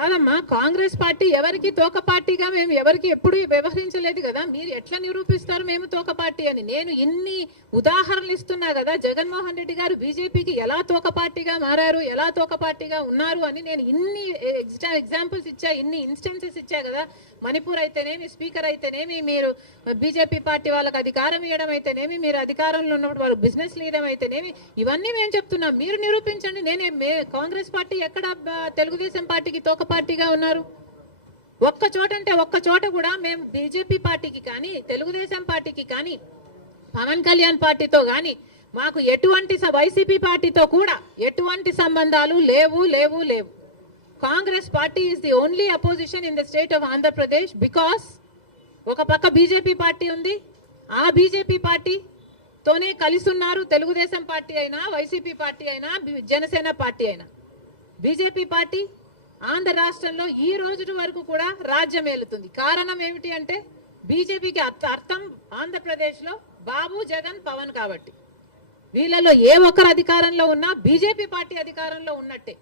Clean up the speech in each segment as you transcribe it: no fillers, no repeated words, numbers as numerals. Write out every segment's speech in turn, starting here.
కాదమ్మా, కాంగ్రెస్ పార్టీ ఎవరికి తోక పార్టీగా మేము ఎవరికి ఎప్పుడు వ్యవహరించలేదు కదా. మీరు ఎట్లా నిరూపిస్తారు మేము తోక పార్టీ అని? నేను ఇన్ని ఉదాహరణలు ఇస్తున్నా కదా. జగన్మోహన్ రెడ్డి గారు బీజేపీకి ఎలా తోక పార్టీగా మారారు, ఎలా తోక పార్టీగా ఉన్నారు అని నేను ఇన్ని ఎగ్జాంపుల్స్ ఇచ్చా, ఇన్ని ఇన్స్టెన్సెస్ ఇచ్చా కదా. మణిపూర్ అయితేనేమి, స్పీకర్ అయితేనేమి, మీరు బీజేపీ పార్టీ వాళ్ళకి అధికారం ఇవ్వడం అయితేనేమి, మీరు అధికారంలో ఉన్నప్పుడు వాళ్ళు బిజినెస్ లీడర్ అయితేనేమి, ఇవన్నీ మేము చెప్తున్నాం. మీరు నిరూపించండి. కాంగ్రెస్ పార్టీ ఎక్కడ తెలుగుదేశం పార్టీకి తోక పార్టీగా ఉన్నారు? ఒక్క చోట అంటే ఒక్క చోట కూడా మేము బీజేపీ పార్టీకి కానీ, తెలుగుదేశం పార్టీకి కానీ, పవన్ కళ్యాణ్ పార్టీతో కానీ మాకు ఎటువంటి వైసీపీ పార్టీతో కూడా ఎటువంటి సంబంధాలు లేవు. Congress party is the only opposition in the state of Andhra Pradesh. Because ఒక పక్క బీజేపీ పార్టీ ఉంది, ఆ బీజేపీ పార్టీతోనే కలిసి ఉన్నారు తెలుగుదేశం పార్టీ అయినా, వైసీపీ పార్టీ అయినా, జనసేన పార్టీ అయినా. బీజేపీ పార్టీ ఆంధ్ర రాష్ట్రంలో ఈ రోజు వరకు కూడా రాజ్యం ఏలుతుంది. కారణం ఏమిటి అంటే బీజేపీకి అర్థం ఆంధ్రప్రదేశ్లో బాబు, జగన్, పవన్ కాబట్టి. వీళ్ళలో ఏ ఒక్కరు అధికారంలో ఉన్నా బీజేపీ పార్టీ అధికారంలో ఉన్నట్టే.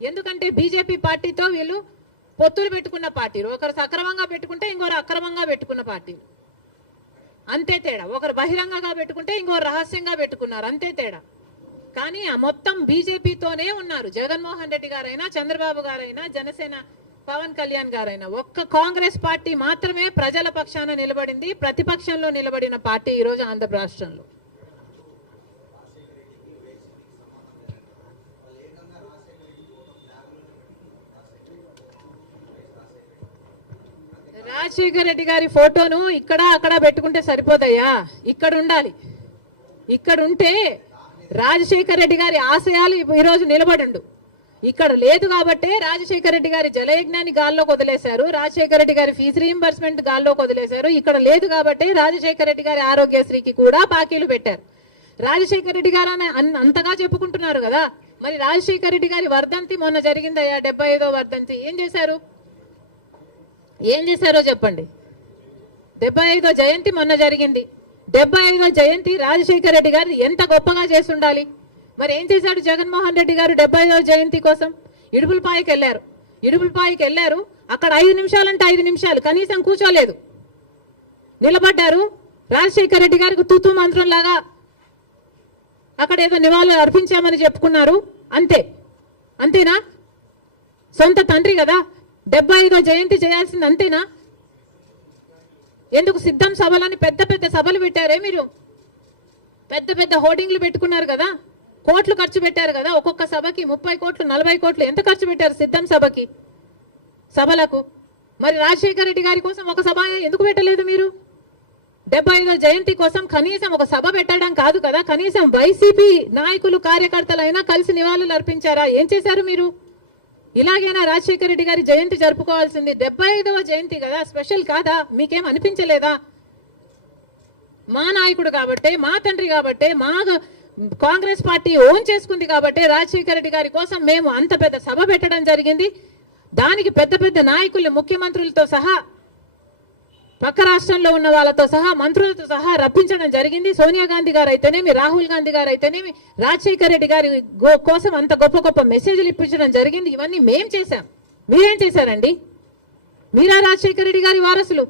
ఎందుకంటే బీజేపీ పార్టీతో వీళ్ళు పొత్తులు పెట్టుకున్న పార్టీలు. ఒకరు సక్రమంగా పెట్టుకుంటే ఇంకొకరు అక్రమంగా పెట్టుకున్న పార్టీలు, అంతే తేడా. ఒకరు బహిరంగంగా పెట్టుకుంటే ఇంకొకరు రహస్యంగా పెట్టుకున్నారు, అంతే తేడా. కానీ ఆ మొత్తం బీజేపీతోనే ఉన్నారు. జగన్మోహన్ రెడ్డి గారైనా, చంద్రబాబు గారైనా, జనసేన పవన్ కళ్యాణ్ గారైనా. ఒక్క కాంగ్రెస్ పార్టీ మాత్రమే ప్రజల పక్షాన నిలబడింది, ప్రతిపక్షంలో నిలబడిన పార్టీ ఈరోజు ఆంధ్ర రాష్ట్రంలో. రాజశేఖర రెడ్డి గారి ఫోటోను ఇక్కడ అక్కడ పెట్టుకుంటే సరిపోతాయా? ఇక్కడ ఉండాలి. ఇక్కడ ఉంటే రాజశేఖర రెడ్డి గారి ఆశయాలు ఈరోజు నిలబడండు. ఇక్కడ లేదు కాబట్టే రాజశేఖర రెడ్డి గారి జలయజ్ఞాన్ని గాల్లోకి వదిలేశారు, రాజశేఖర రెడ్డి గారి ఫీజు రీయింబర్స్మెంట్ గాల్లోకి వదిలేశారు. ఇక్కడ లేదు కాబట్టే రాజశేఖర రెడ్డి గారి ఆరోగ్యశ్రీకి కూడా బాకీలు పెట్టారు. రాజశేఖర రెడ్డి గారు అంతగా చెప్పుకుంటున్నారు కదా. మరి రాజశేఖర రెడ్డి గారి వర్ధంతి మొన్న జరిగిందయ్యా, 75వ వర్ధంతి. ఏం చేశారో చెప్పండి. 75వ జయంతి మొన్న జరిగింది. 75వ జయంతి రాజశేఖర రెడ్డి గారు ఎంత గొప్పగా చేసి ఉండాలి. మరి ఏం చేశాడు జగన్మోహన్ రెడ్డి గారు 75వ జయంతి కోసం? ఇడుపులపాయకి వెళ్ళారు. అక్కడ 5 నిమిషాలంటే 5 నిమిషాలు కనీసం కూర్చోలేదు, నిలబడ్డారు. రాజశేఖర రెడ్డి గారికి తూతూ మంత్రం లాగా అక్కడ ఏదో నివాళులు అర్పించామని చెప్పుకున్నారు, అంతేనా? సొంత తండ్రి కదా, 75వ జయంతి చేయాల్సింది, అంతేనా? ఎందుకు సిద్ధం సభలని పెద్ద పెద్ద సభలు పెట్టారే మీరు? పెద్ద పెద్ద హోర్డింగ్లు పెట్టుకున్నారు కదా, కోట్లు ఖర్చు పెట్టారు కదా. ఒక్కొక్క సభకి 30 కోట్లు 40 కోట్లు ఎంత ఖర్చు పెట్టారు సిద్ధం సభలకు? మరి రాజశేఖర రెడ్డి గారి కోసం ఒక సభ ఎందుకు పెట్టలేదు మీరు? 75వ జయంతి కోసం కనీసం ఒక సభ పెట్టడం కాదు కదా, కనీసం వైసీపీ నాయకులు కార్యకర్తలైనా కలిసి నివాళులు అర్పించారా? ఏం చేశారు మీరు? ఇలాగైనా రాజశేఖర రెడ్డి గారి జయంతి జరుపుకోవాల్సింది. 75వ జయంతి కదా, స్పెషల్ కాదా? మీకేం అనిపించలేదా? మా నాయకుడు కాబట్టే, మా తండ్రి కాబట్టే, మా కాంగ్రెస్ పార్టీ ఓన్ చేసుకుంది కాబట్టి రాజశేఖర రెడ్డి గారి కోసం మేము అంత పెద్ద సభ పెట్టడం జరిగింది. దానికి పెద్ద పెద్ద నాయకులు, ముఖ్యమంత్రులతో సహా, పక్క రాష్ట్రంలో ఉన్న వాళ్ళతో సహా, మంత్రులతో సహా రప్పించడం జరిగింది. సోనియా గాంధీ గారు అయితేనేమి, రాహుల్ గాంధీ గారు అయితేనేమి, రాజశేఖర రెడ్డి గారి కోసం అంత గొప్ప గొప్ప మెసేజ్లు ఇప్పించడం జరిగింది. ఇవన్నీ మేం చేశాం. మీరేం చేశారండి? మీరా రాజశేఖర రెడ్డి గారి వారసులు?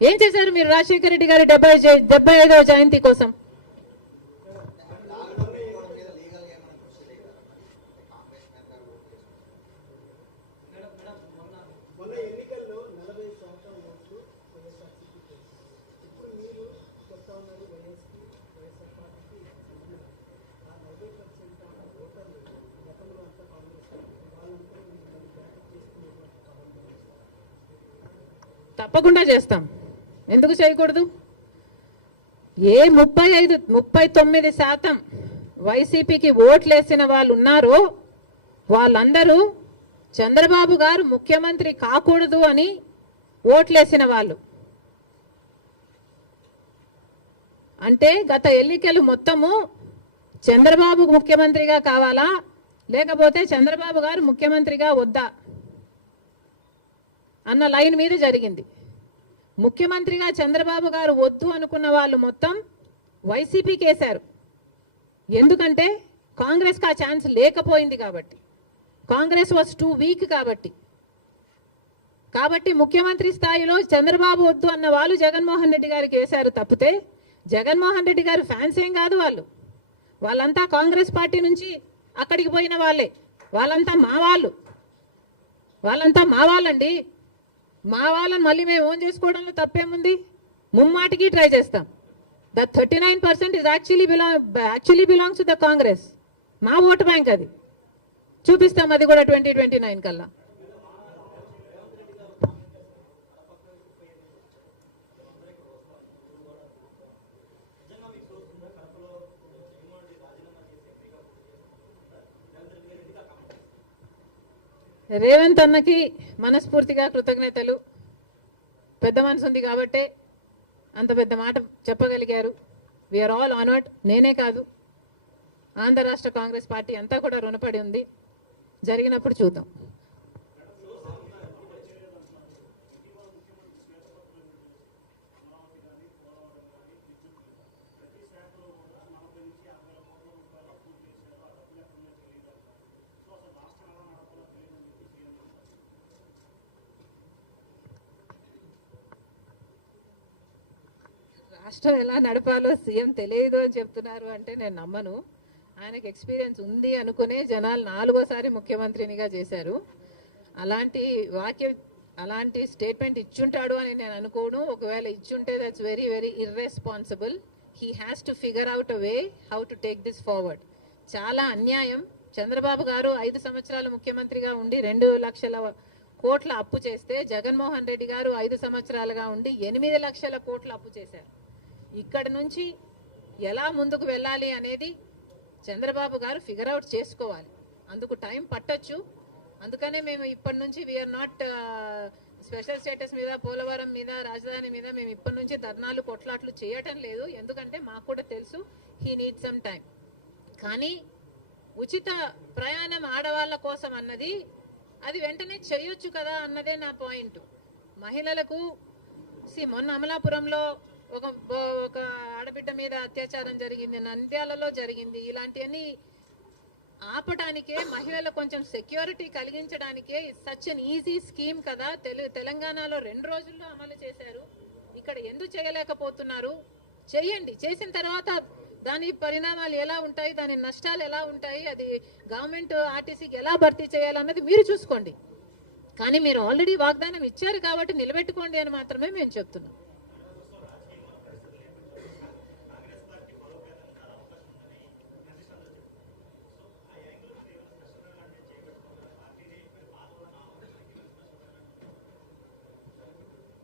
ఏం చేశారు మీరు రాజశేఖర రెడ్డి గారి 75వ జయంతి కోసం? తప్పకుండా చేస్తాం, ఎందుకు చేయకూడదు? ఏ 39% వైసీపీకి ఓట్లేసిన వాళ్ళు ఉన్నారో వాళ్ళందరూ చంద్రబాబు గారు ముఖ్యమంత్రి కాకూడదు అని ఓట్లేసిన వాళ్ళు. అంటే గత ఎన్నికలు మొత్తము చంద్రబాబు ముఖ్యమంత్రిగా కావాలా, లేకపోతే చంద్రబాబు గారు ముఖ్యమంత్రిగా వద్దా అన్న లైన్ మీద జరిగింది. ముఖ్యమంత్రిగా చంద్రబాబు గారు వద్దు అనుకున్న వాళ్ళు మొత్తం వైసీపీకి వేశారు. ఎందుకంటే కాంగ్రెస్కి ఆ ఛాన్స్ లేకపోయింది కాబట్టి, కాంగ్రెస్ వాజ్ టూ వీక్ కాబట్టి. కాబట్టి ముఖ్యమంత్రి స్థాయిలో చంద్రబాబు వద్దు అన్న వాళ్ళు జగన్మోహన్ రెడ్డి గారికి వేశారు తప్పితే జగన్మోహన్ రెడ్డి గారు ఫ్యాన్స్ ఏం కాదు వాళ్ళంతా కాంగ్రెస్ పార్టీ నుంచి అక్కడికి పోయిన వాళ్ళే. వాళ్ళంతా మా వాళ్ళండి. మా వాళ్ళని మళ్ళీ మేము ఓన్ చేసుకోవడంలో తప్పేముంది? ముమ్మాటికి ట్రై చేస్తాం. The 39% is actually belongs to the Congress. మా ఓటు బ్యాంక్ అది. చూపిస్తాం అది కూడా 2029 కల్లా. రేవంత్ అన్నకి మనస్ఫూర్తిగా కృతజ్ఞతలు. పెద్ద మనసు ఉంది కాబట్టే అంత పెద్ద మాట చెప్పగలిగారు. We are all honoured. నేనే కాదు, ఆంధ్ర రాష్ట్ర కాంగ్రెస్ పార్టీ అంతా కూడా రుణపడి ఉంది. జరిగినప్పుడు చూద్దాం. రాష్ట్రం ఎలా నడపాలో సీఎం తెలియదు అని చెప్తున్నారు అంటే నేను నమ్మను. ఆయనకు ఎక్స్పీరియన్స్ ఉంది అనుకునే జనాలు 4వ సారి ముఖ్యమంత్రినిగా చేశారు. అలాంటి స్టేట్మెంట్ ఇచ్చుంటాడు అని నేను అనుకోను. ఒకవేళ ఇచ్చుంటే that's very very irresponsible. He has to figure out a way how to take this forward. చాలా అన్యాయం. చంద్రబాబు గారు 5 సంవత్సరాలు ముఖ్యమంత్రిగా ఉండి 2 లక్షల కోట్ల అప్పు చేస్తే జగన్మోహన్ రెడ్డి గారు 5 సంవత్సరాలుగా ఉండి 8 లక్షల కోట్ల అప్పు చేశారు. ఇక్కడ నుంచి ఎలా ముందుకు వెళ్ళాలి అనేది చంద్రబాబు గారు ఫిగర్ అవుట్ చేసుకోవాలి. అందుకు టైం పట్టొచ్చు. అందుకనే మేము ఇప్పటి నుంచి వీఆర్ నాట్ స్పెషల్ స్టేటస్ మీద, పోలవరం మీద, రాజధాని మీద మేము ఇప్పటి నుంచి ధర్నాలు కొట్లాట్లు చేయటం లేదు. ఎందుకంటే మాకు కూడా తెలుసు హీ నీడ్ సమ్ టైం. కానీ ఉచిత ప్రయాణం ఆడవాళ్ళ కోసం అన్నది అది వెంటనే చేయొచ్చు కదా అన్నదే నా పాయింట్. మహిళలకు మొన్న అమలాపురంలో ఒక ఆడబిడ్డ మీద అత్యాచారం జరిగింది, నంద్యాలలో జరిగింది. ఇలాంటివన్నీ ఆపడానికే, మహిళలకు కొంచెం సెక్యూరిటీ కలిగించడానికే సచ్ అన్ ఈజీ స్కీమ్ కదా. తెలంగాణలో 2 రోజుల్లో అమలు చేశారు. ఇక్కడ ఎందుకు చేయలేకపోతున్నారు? చేయండి. చేసిన తర్వాత దాని పరిణామాలు ఎలా ఉంటాయి, దాని నష్టాలు ఎలా ఉంటాయి, అది గవర్నమెంట్ ఆర్టీసీకి ఎలా భర్తీ చేయాలన్నది మీరు చూసుకోండి. కానీ మీరు ఆల్రెడీ వాగ్దానం ఇచ్చారు కాబట్టి నిలబెట్టుకోండి అని మాత్రమే మేము చెప్తున్నాం.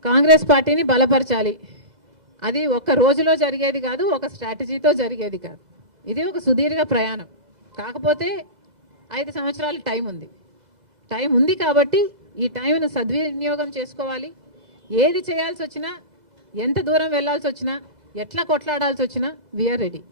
కాంగ్రెస్ పార్టీని బలపరచాలి. అది ఒక్క రోజులో జరిగేది కాదు, ఒక స్ట్రాటజీతో జరిగేది కాదు. ఇది ఒక సుదీర్ఘ ప్రయాణం. కాకపోతే 5 సంవత్సరాలు టైం ఉంది కాబట్టి ఈ టైంను సద్వినియోగం చేసుకోవాలి. ఏది చేయాల్సి వచ్చినా, ఎంత దూరం వెళ్లాల్సి వచ్చినా, ఎట్లా కొట్లాడాల్సి వచ్చినా వీఆర్ రెడీ.